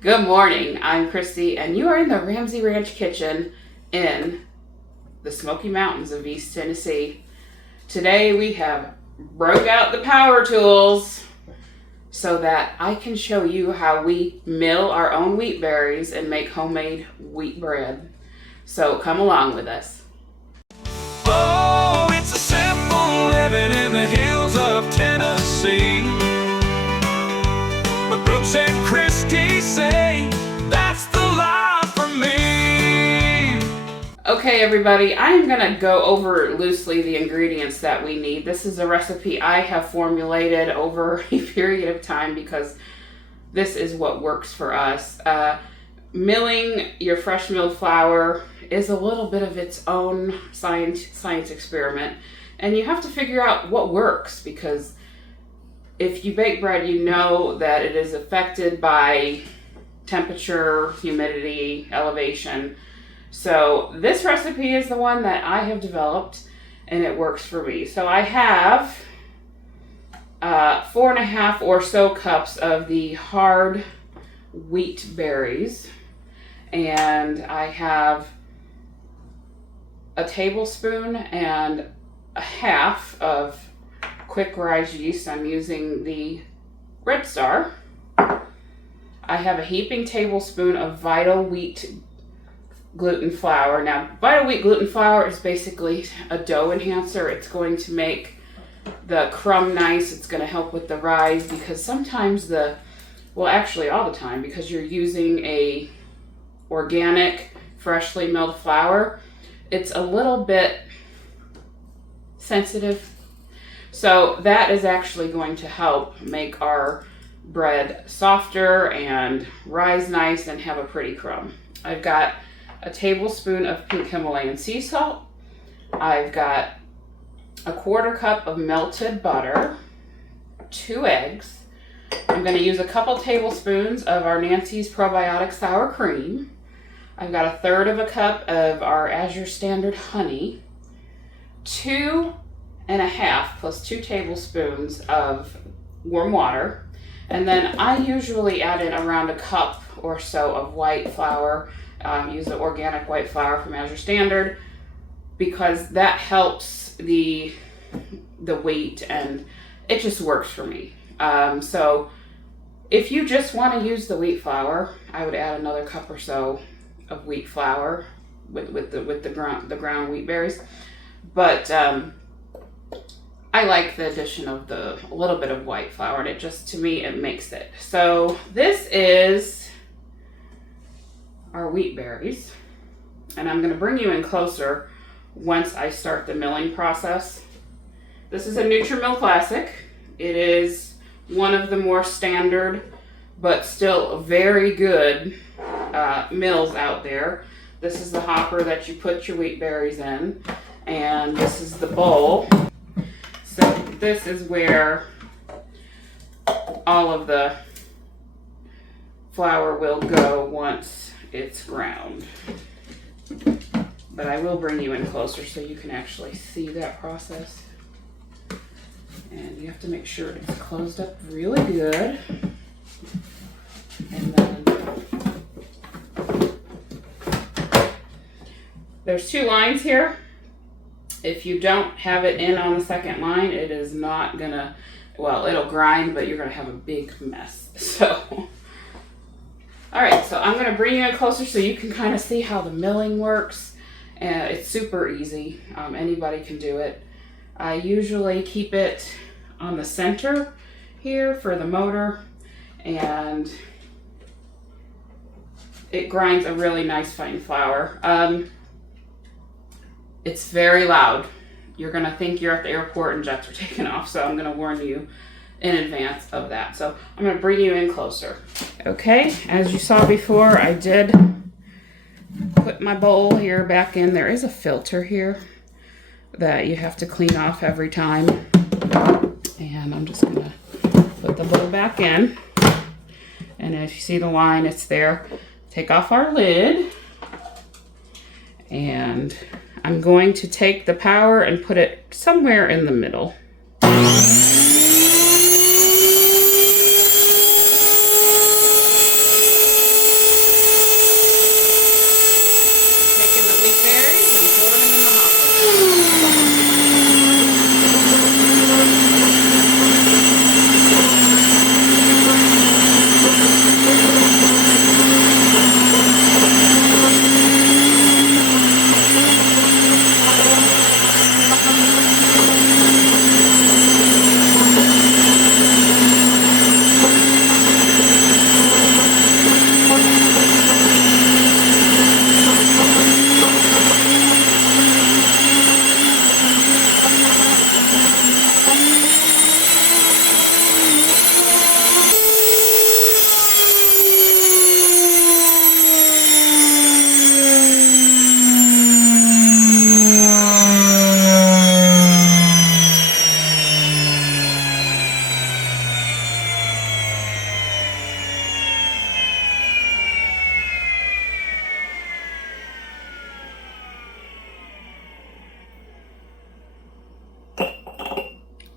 Good morning, I'm Christy, and you are in the Ramsey Ranch Kitchen in the Smoky Mountains of East Tennessee. Today we have broke out the power tools so that I can show you how we mill our own wheat berries and make homemade wheat bread. So come along with us. Oh, it's a simple living in the hills of Tennessee. But Brooks and Christy say that's the life for me. Okay everybody, I'm going to go over loosely the ingredients that we need. This is a recipe I have formulated over a period of time because this is what works for us. Milling your fresh milled flour is a little bit of its own science experiment, and you have to figure out what works, because if you bake bread, you know that it is affected by temperature, humidity, elevation. So this recipe is the one that I have developed and it works for me. So I have 4.5 or so cups of the hard wheat berries, and I have a tablespoon and a half of quick rise yeast. I'm using the Red Star. I have a heaping tablespoon of Vital Wheat gluten flour. Now, Vital Wheat gluten flour is basically a dough enhancer. It's going to make the crumb nice. It's going to help with the rise, because sometimes actually all the time, because you're using a organic, freshly milled flour, it's a little bit sensitive. So that is actually going to help make our bread softer and rise nice and have a pretty crumb. I've got a tablespoon of pink Himalayan sea salt. I've got a 1/4 cup of melted butter, 2 eggs. I'm going to use a couple tablespoons of our Nancy's probiotic sour cream. I've got 1/3 cup of our Azure Standard honey, 2.5 plus 2 tablespoons of warm water, and then I usually add in around a cup or so of white flour. Use the organic white flour from Azure Standard, because that helps the weight and it just works for me. So if you just want to use the wheat flour, I would add another cup or so of wheat flour with the ground wheat berries. But I like the addition of a little bit of white flour, and it just, to me, it makes it. So this is our wheat berries, and I'm going to bring you in closer once I start the milling process. This is a Nutrimill Classic. It is one of the more standard but still very good mills out there. This is the hopper that you put your wheat berries in, and this is the bowl. So this is where all of the flour will go once it's ground. But I will bring you in closer so you can actually see that process. And you have to make sure it's closed up really good. And then there's 2 lines here. If you don't have it in on the second line, it is not gonna, well, it'll grind, but you're gonna have a big mess. So, all right, so I'm gonna bring you in closer so you can kind of see how the milling works. And it's super easy. Anybody can do it. I usually keep it on the center here for the motor, and it grinds a really nice fine flour. It's very loud. You're gonna think you're at the airport and jets are taking off, so I'm gonna warn you in advance of that. So I'm gonna bring you in closer. Okay, as you saw before, I did put my bowl here back in. There is a filter here that you have to clean off every time. And I'm just gonna put the bowl back in. And as you see the line, it's there. Take off our lid. And I'm going to take the power and put it somewhere in the middle.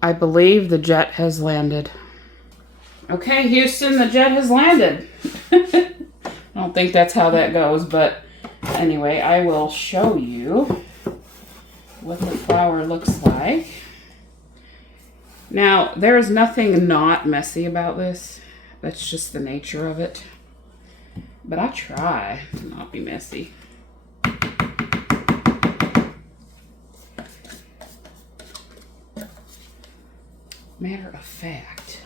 I believe the jet has landed. Okay, Houston, the jet has landed. I don't think that's how that goes, but anyway, I will show you what the flour looks like. Now, there is nothing not messy about this. That's just the nature of it. But I try to not be messy. Matter of fact,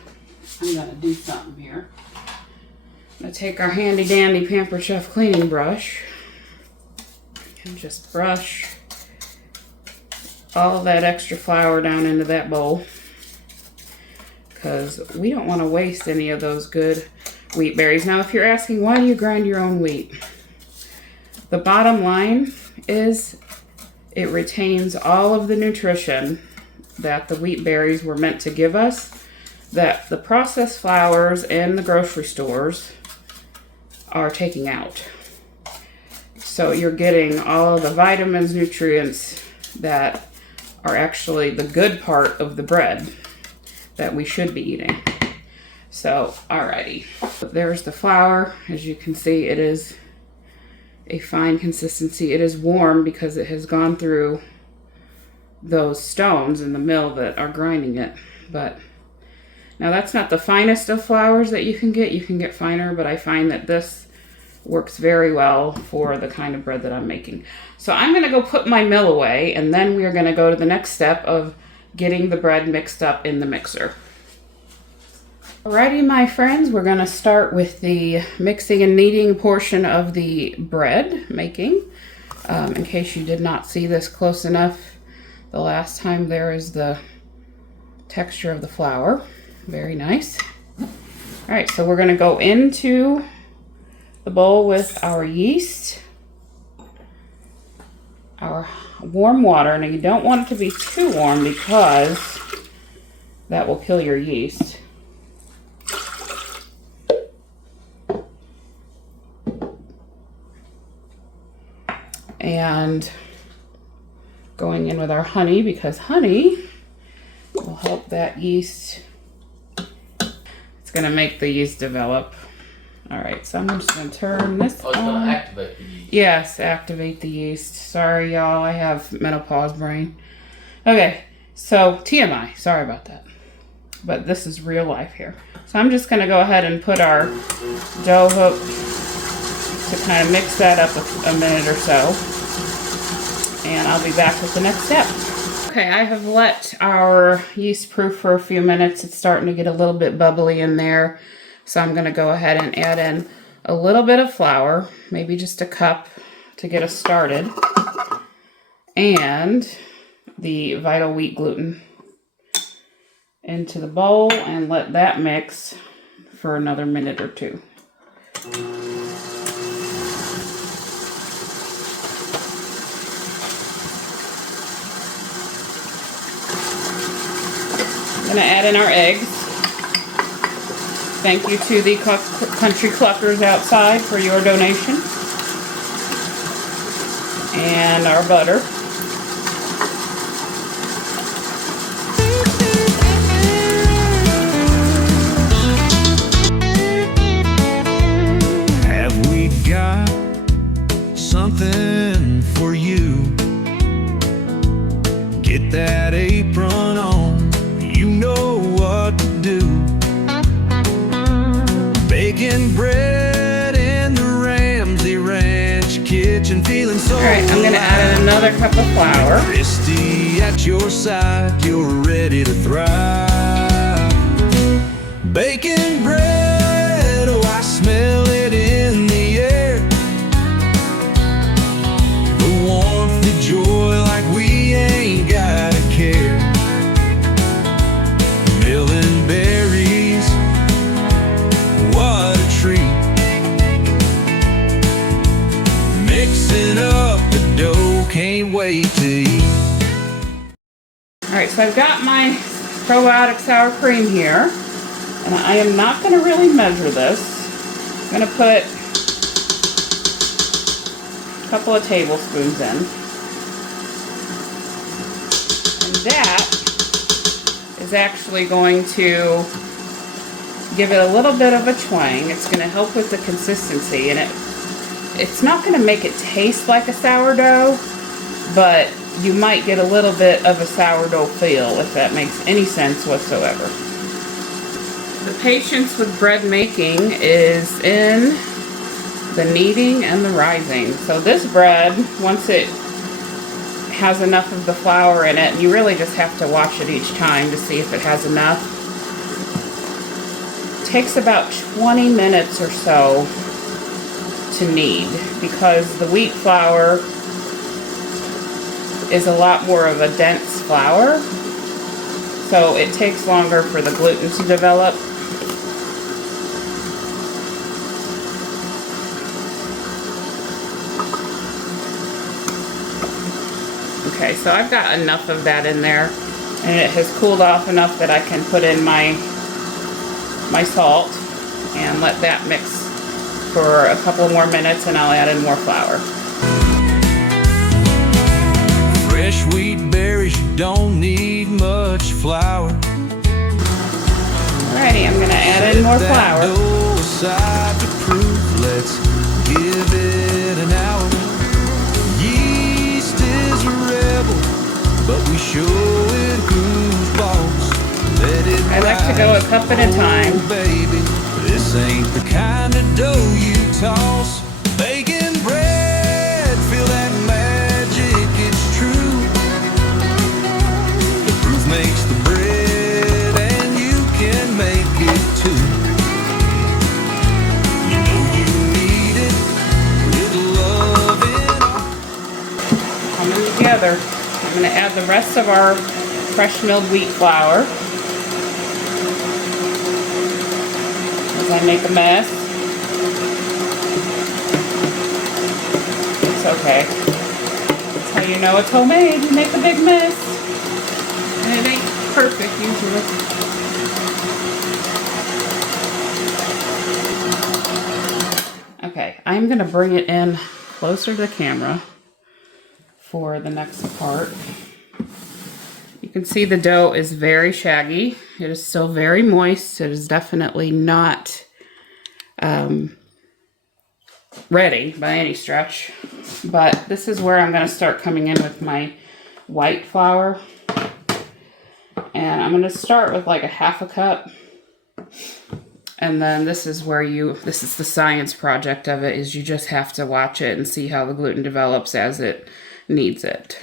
I'm gonna do something here. I'm gonna take our handy dandy Pampered Chef cleaning brush and just brush all of that extra flour down into that bowl, because we don't want to waste any of those good wheat berries. Now, if you're asking, why do you grind your own wheat? The bottom line is it retains all of the nutrition that the wheat berries were meant to give us, that the processed flours in the grocery stores are taking out. So you're getting all of the vitamins, nutrients that are actually the good part of the bread that we should be eating. So, alrighty. There's the flour. As you can see, it is a fine consistency. It is warm because it has gone through those stones in the mill that are grinding it. But now that's not the finest of flours that you can get. You can get finer, but I find that this works very well for the kind of bread that I'm making. So I'm going to go put my mill away, and then we are going to go to the next step of getting the bread mixed up in the mixer. Alrighty, my friends, we're going to start with the mixing and kneading portion of the bread making. In case you did not see this close enough the last time, there is the texture of the flour. Very nice. Alright, so we're going to go into the bowl with our yeast, our warm water. Now, you don't want it to be too warm because that will kill your yeast. And going in with our honey, because honey will help that yeast. It's going to make the yeast develop. All right, so I'm just going to turn this on. It's going to activate the yeast. Yes, activate the yeast. Sorry, y'all, I have menopause brain. Okay, so TMI, sorry about that. But this is real life here. So I'm just going to go ahead and put our dough hook to kind of mix that up a minute or so. And I'll be back with the next step. Okay, I have let our yeast proof for a few minutes. It's starting to get a little bit bubbly in there. So I'm going to go ahead and add in a little bit of flour, maybe just a cup to get us started, and the Vital Wheat gluten into the bowl and let that mix for another minute or two. I'm going to add in our eggs. Thank you to the Country Cluckers outside for your donation. And our butter. Have we got something for you? Get that apron on, you know what to do. Baking bread in the Ramsey Ranch Kitchen, feeling so Alright, I'm going to add in another cup of flour. Christy at your side, you're ready to thrive. Baking bread, oh, I smell it in the air. The warmth, the joy, like we ain't gotta care. Milling berries, what a treat. Mixing up the dough, can't wait to eat. Alright, so I've got my probiotic sour cream here. And I am not going to really measure this. I'm going to put a couple of tablespoons in. And that is actually going to give it a little bit of a twang. It's going to help with the consistency, and it's not going to make it taste like a sourdough, but you might get a little bit of a sourdough feel, if that makes any sense whatsoever. The patience with bread making is in the kneading and the rising. So this bread, once it has enough of the flour in it, you really just have to watch it each time to see if it has enough. It takes about 20 minutes or so to knead because the wheat flour is a lot more of a dense flour, so it takes longer for the gluten to develop. Okay, so I've got enough of that in there, and it has cooled off enough that I can put in my salt and let that mix for a couple more minutes, and I'll add in more flour. Fresh wheat berries, you don't need much flour. Alrighty, I'm gonna add in more flour. Aside to prove, let's give it an hour. Yeast is a rebel, but we show it goofballs. Let it I like to go a cup at a time. Oh, baby, this ain't the kind of dough you toss. Baking bread, feel that magic, it's true. The proof makes the bread, and you can make it too. You know you need it with love in. Coming together. I'm going to add the rest of our fresh milled wheat flour as I make a mess. It's okay. That's how you know it's homemade. You make a big mess. And it ain't perfect usually. Okay, I'm going to bring it in closer to the camera for the next part. You can see the dough is very shaggy. It is still very moist. It is definitely not ready by any stretch. But this is where I'm going to start coming in with my white flour. And I'm going to start with like a half a cup. And then this is where this is the science project of it, is you just have to watch it and see how the gluten develops as it needs it.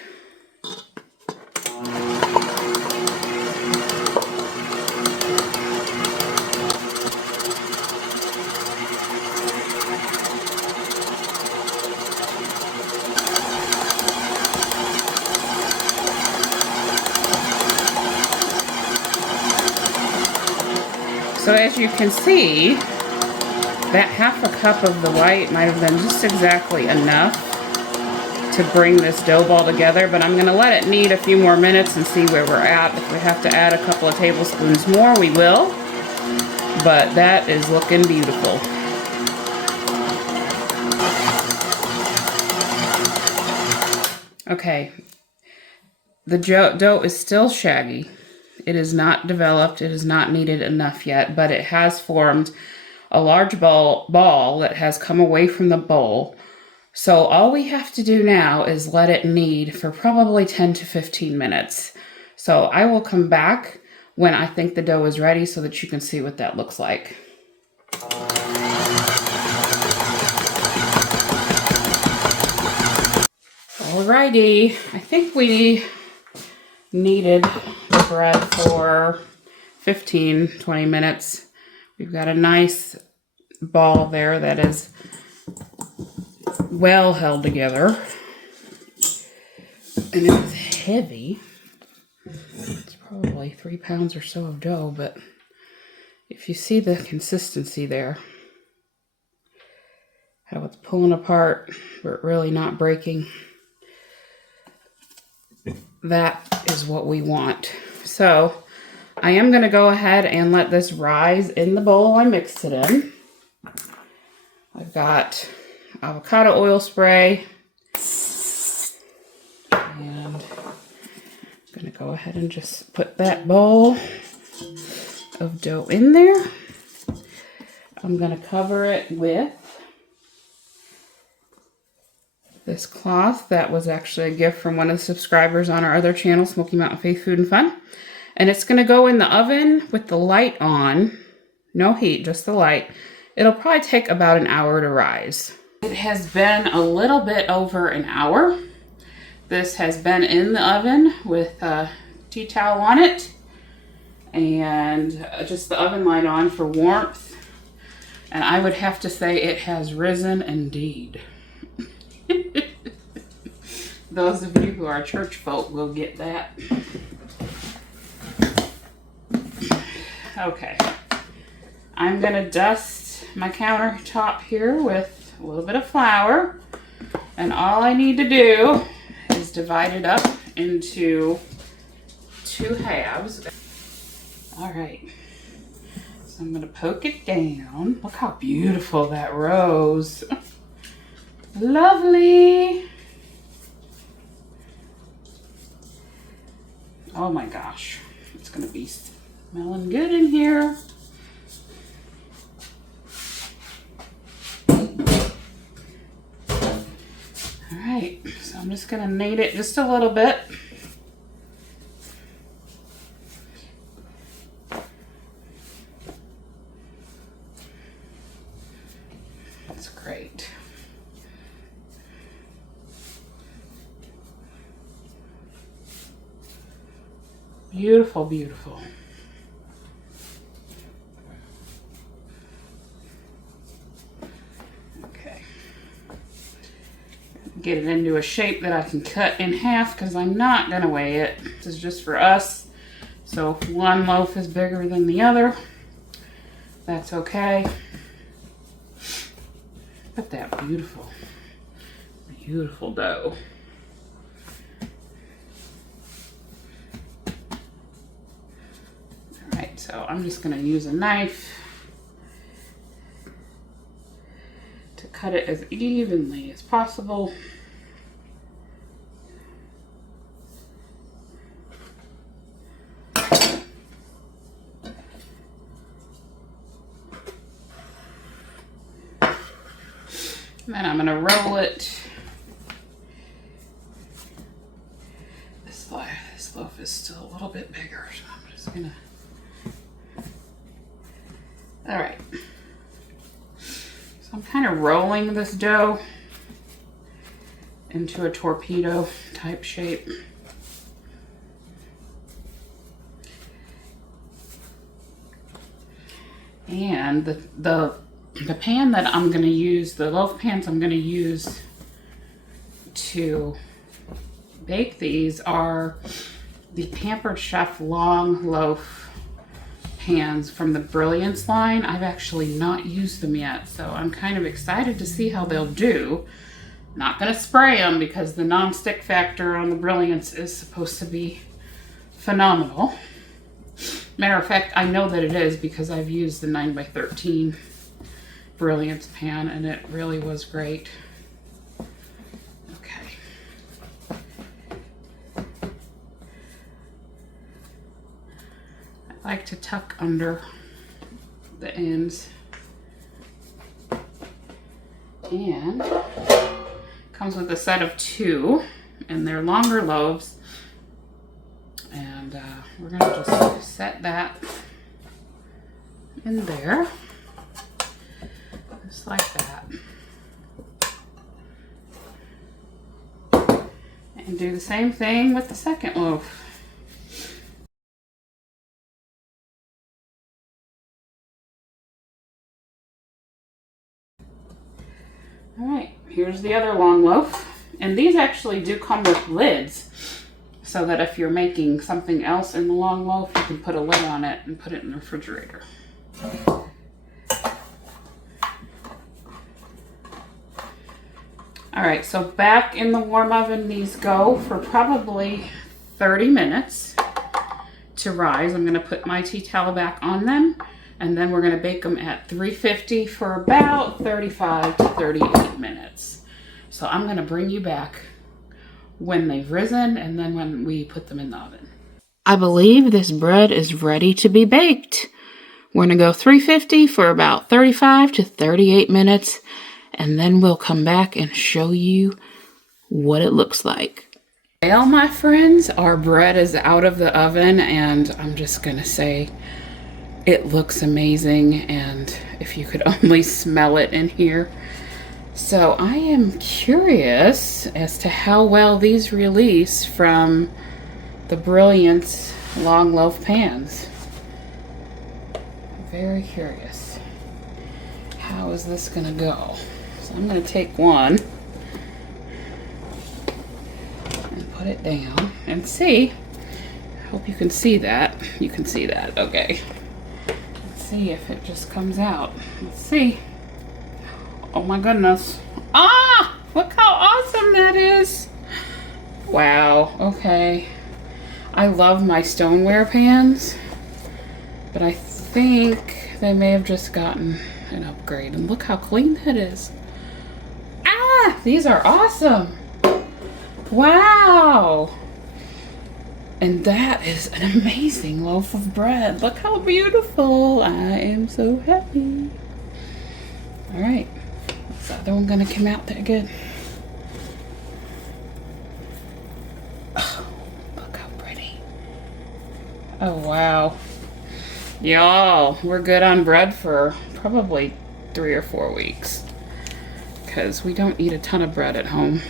So as you can see, that half a cup of the white might have been just exactly enough to bring this dough ball together, but I'm going to let it knead a few more minutes and see where we're at. If we have to add a couple of tablespoons more, we will, but that is looking beautiful. Okay, the dough is still shaggy. It is not developed, it is not kneaded enough yet, but it has formed a large ball that has come away from the bowl. So all we have to do now is let it knead for probably 10 to 15 minutes. So I will come back when I think the dough is ready so that you can see what that looks like. Alrighty, I think we kneaded the bread for 15-20 minutes. We've got a nice ball there that is well held together, and it's heavy. It's probably 3 pounds or so of dough, but if you see the consistency there, how it's pulling apart but really not breaking, that is what we want. So I am going to go ahead and let this rise in the bowl I mixed it in. I've got avocado oil spray, and I'm going to go ahead and just put that bowl of dough in there. I'm going to cover it with this cloth that was actually a gift from one of the subscribers on our other channel, Smoky Mountain Faith Food and Fun. And it's going to go in the oven with the light on. No heat, just the light. It'll probably take about an hour to rise. It has been a little bit over an hour. This has been in the oven with a tea towel on it and just the oven light on for warmth. And I would have to say it has risen indeed. Those of you who are church folk will get that. Okay. I'm going to dust my countertop here with a little bit of flour. And all I need to do is divide it up into 2 halves. All right. So I'm going to poke it down. Look how beautiful that rose. Lovely. Oh my gosh. It's going to be smelling good in here. All right. So I'm just going to knead it just a little bit. That's great. Beautiful, beautiful. Okay. Get it into a shape that I can cut in half because I'm not going to weigh it. This is just for us. So if one loaf is bigger than the other, that's okay. Look at that beautiful, beautiful dough. Alright, so I'm just going to use a knife to cut it as evenly as possible. And then I'm going to roll it. This loaf is still a little bit bigger, so I'm just going to... Alright. So I'm kind of rolling this dough into a torpedo type shape. And the pan that I'm going to use, the loaf pans I'm going to use to bake these are the Pampered Chef long loaf pans from the Brilliance line. I've actually not used them yet, so I'm kind of excited to see how they'll do. Not going to spray them because the non-stick factor on the Brilliance is supposed to be phenomenal. Matter of fact, I know that it is because I've used the 9x13 Brilliance pan and it really was great. Okay. I like to tuck under the ends. And comes with a set of 2 and they're longer loaves. And we're going to just set that in there. Just like that. And do the same thing with the second loaf. Alright, here's the other long loaf. And these actually do come with lids, so that if you're making something else in the long loaf, you can put a lid on it and put it in the refrigerator. Alright, so back in the warm oven these go for probably 30 minutes to rise. I'm going to put my tea towel back on them, and then we're going to bake them at 350 for about 35 to 38 minutes. So I'm going to bring you back when they've risen and then when we put them in the oven. I believe this bread is ready to be baked. We're going to go 350 for about 35 to 38 minutes, and then we'll come back and show you what it looks like. Well, my friends, our bread is out of the oven, and I'm just going to say it looks amazing, and if you could only smell it in here. So I am curious as to how well these release from the Brilliance long loaf pans. Very curious. How is this gonna go? So I'm gonna take one and put it down and see. I hope you can see that. You can see that, okay. Let's see if it just comes out. Let's see. Oh my goodness. Ah! Look how awesome that is. Wow, okay. I love my stoneware pans, but I think they may have just gotten an upgrade. And look how clean that is. Ah! These are awesome. Wow! And that is an amazing loaf of bread. Look how beautiful. I am so happy. Alright. Is the other one gonna come out that good? Oh, look how pretty. Oh, wow. Y'all, we're good on bread for probably 3 or 4 weeks. Because we don't eat a ton of bread at home.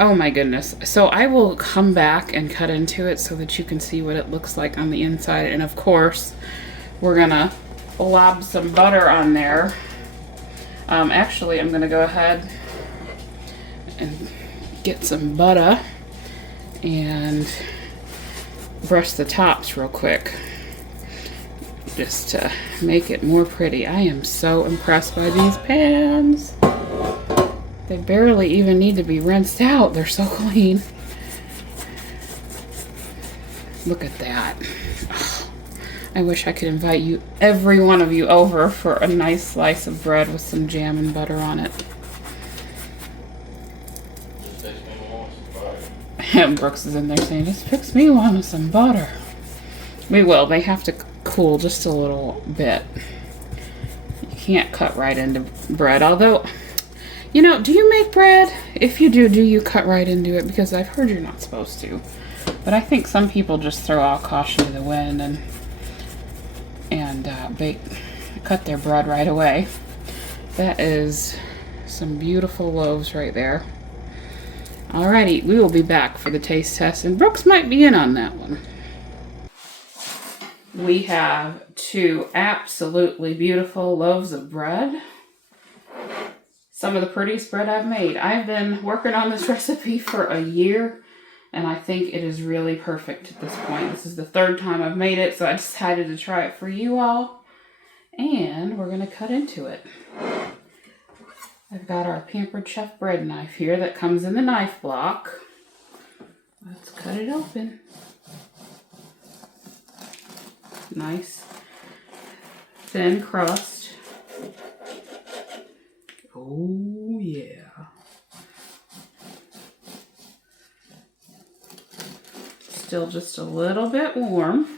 Oh my goodness. So I will come back and cut into it so that you can see what it looks like on the inside. And of course, we're gonna lob some butter on there. Actually, I'm gonna go ahead and get some butter and brush the tops real quick, just to make it more pretty. I am so impressed by these pans. They barely even need to be rinsed out. They're so clean. Look at that. I wish I could invite you, every one of you, over for a nice slice of bread with some jam and butter on it. And Brooks is in there saying, just fix me one with some butter. We will. They have to cool just a little bit. You can't cut right into bread. Although, you know, do you make bread? If you do you cut right into it? Because I've heard you're not supposed to. But I think some people just throw all caution to the wind and cut their bread right away. That is some beautiful loaves right there. Alrighty, we will be back for the taste test, and Brooks might be in on that one. We have 2 absolutely beautiful loaves of bread. Some of the prettiest bread I've made. I've been working on this recipe for a year, and I think it is really perfect at this point. This is the 3rd time I've made it, so I decided to try it for you all. And we're going to cut into it. I've got our Pampered Chef bread knife here that comes in the knife block. Let's cut it open. Nice thin crust. Oh yeah. Still just a little bit warm.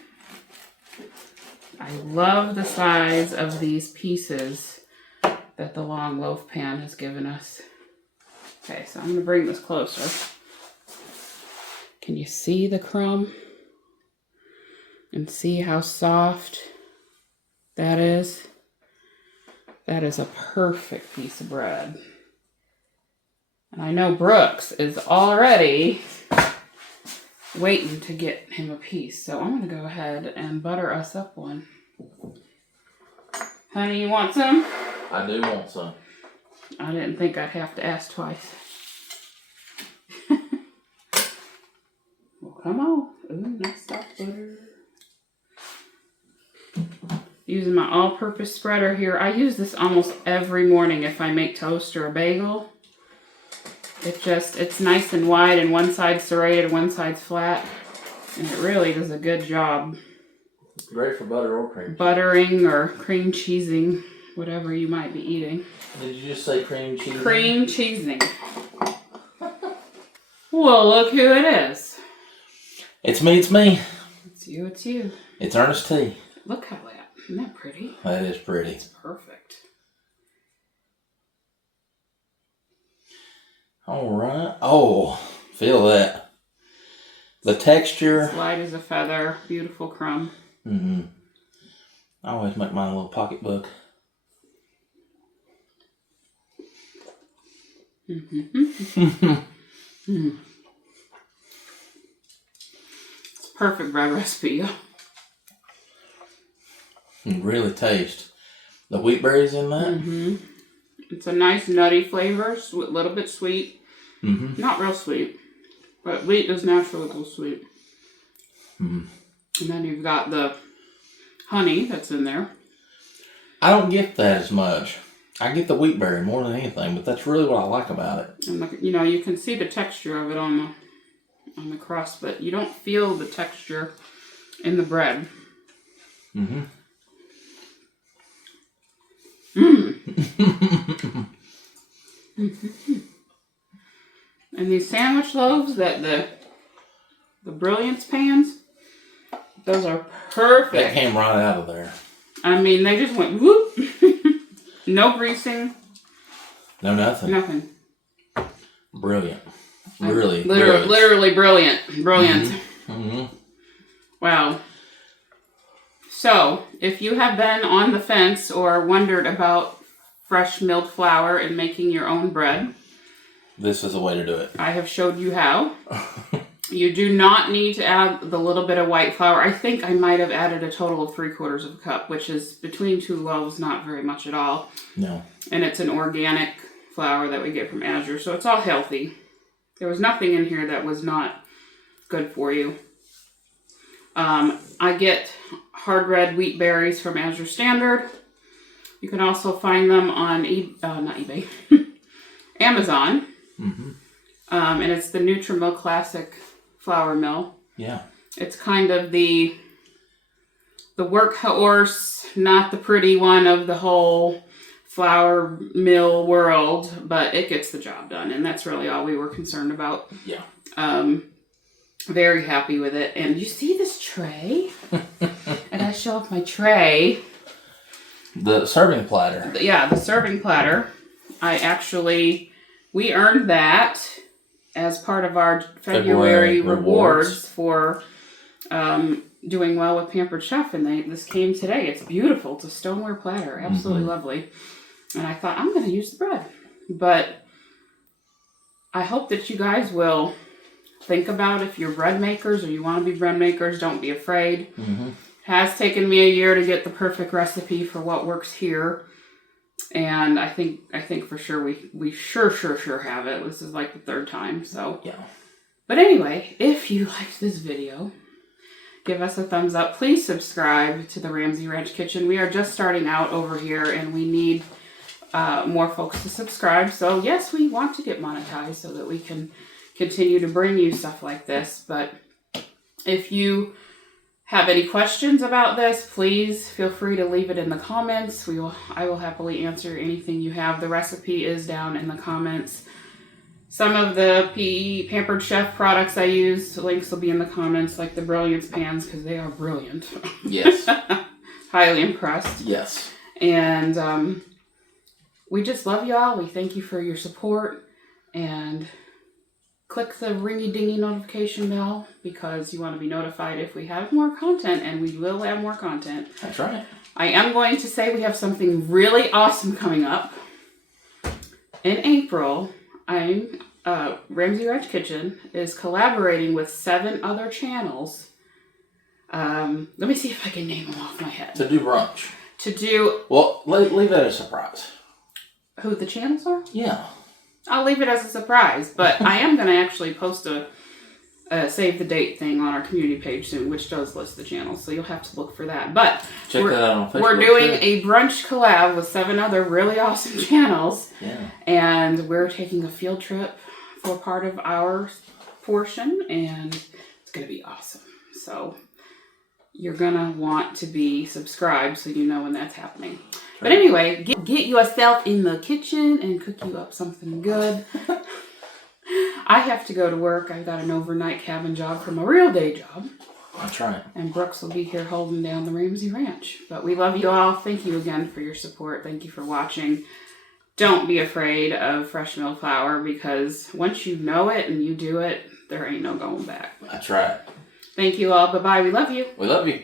I love the size of these pieces that the long loaf pan has given us. Okay, so I'm going to bring this closer. Can you see the crumb? And see how soft that is? That is a perfect piece of bread. And I know Brooks is already waiting to get him a piece. So I'm going to go ahead and butter us up one. Honey, you want some? I do want some. I didn't think I'd have to ask twice. Well, come on. Ooh, nice soft butter. Using my all-purpose spreader here. I use this almost every morning if I make toast or a bagel. It's nice and wide, and one side's serrated, one side's flat. And it really does a good job. Great for butter or cream. Buttering or cream cheesing, whatever you might be eating. Did you just say cream cheesing? Cream cheesing. Well, look who it is. It's me, it's me. It's you, it's you. It's Ernest T. Look how that, isn't that pretty? That is pretty. It's perfect. Alright. Oh, feel that. The texture. It's light as a feather. Beautiful crumb. Mm-hmm. I always make mine a little pocketbook. Mm-hmm. Mm. It's a perfect bread recipe. You really taste the wheat berries in that. Mm-hmm. It's a nice nutty flavor, a little bit sweet. Mm-hmm. Not real sweet, but wheat is naturally a little sweet. Mm-hmm. And then you've got the honey that's in there. I don't get that as much. I get the wheat berry more than anything, but that's really what I like about it. And you know, you can see the texture of it on the crust, but you don't feel the texture in the bread. Mm-hmm. Mm. And these sandwich loaves that the Brilliance pans, those are perfect. That came right out of there. I mean, they just went whoop. No greasing. No, nothing. Nothing. Brilliant. Really. Literally brilliant. Brilliant. Mm-hmm. Mm-hmm. Wow. So, if you have been on the fence or wondered about fresh milled flour and making your own bread, this is a way to do it. I have showed you how. You do not need to add the little bit of white flour. I think I might have added a total of 3/4 cup, which is between 2 loaves, not very much at all. No. And it's an organic flour that we get from Azure, so it's all healthy. There was nothing in here that was not good for you. I get hard red wheat berries from Azure Standard. You can also find them on not eBay, Amazon. Mm-hmm. And it's the Nutrimill Classic Flour Mill. Yeah. It's kind of the workhorse, not the pretty one of the whole flour mill world, but it gets the job done, and that's really all we were concerned about. Yeah. Very happy with it. And you see this tray? And I show off my tray. The serving platter. Yeah, the serving platter. We earned that as part of our February rewards for doing well with Pampered Chef, and this came today. It's beautiful. It's a stoneware platter. Absolutely lovely. And I thought, I'm going to use the bread. But I hope that you guys will think about if you're bread makers or you want to be bread makers, don't be afraid. Mm-hmm. It has taken me a year to get the perfect recipe for what works here. And I think for sure we sure have it. This is like the 3rd time, so. Yeah. But anyway, if you liked this video, give us a thumbs up. Please subscribe to the Ramsey Ranch Kitchen. We are just starting out over here, and we need more folks to subscribe. So yes, we want to get monetized so that we can continue to bring you stuff like this. But if you have any questions about this, please feel free to leave it in the comments. I will happily answer anything you have. The recipe is down in the comments. Some of the Pampered Chef products I use, links will be in the comments, like the Brilliance pans, because they are brilliant. Yes. Highly impressed. Yes. And we just love y'all. We thank you for your support. And click the ringy-dingy notification bell because you want to be notified if we have more content, and we will have more content. That's right. I am going to say we have something really awesome coming up. In April, Ramsey Ranch Kitchen is collaborating with 7 other channels. Let me see if I can name them off my head. To do brunch. Well, leave that as a surprise. Who the channels are? Yeah. I'll leave it as a surprise, but I am going to actually post a save the date thing on our community page soon, which does list the channels, so you'll have to look for that. But check that out on Facebook. We're doing a brunch collab with 7 other really awesome channels. Yeah. And we're taking a field trip for part of our portion, and it's going to be awesome. So you're going to want to be subscribed so you know when that's happening. But anyway, get yourself in the kitchen and cook you up something good. I have to go to work. I've got an overnight cabin job from a real day job. That's right. And Brooks will be here holding down the Ramsey Ranch. But we love you all. Thank you again for your support. Thank you for watching. Don't be afraid of fresh milled flour, because once you know it and you do it, there ain't no going back. That's right. Thank you all. Bye-bye. We love you. We love you.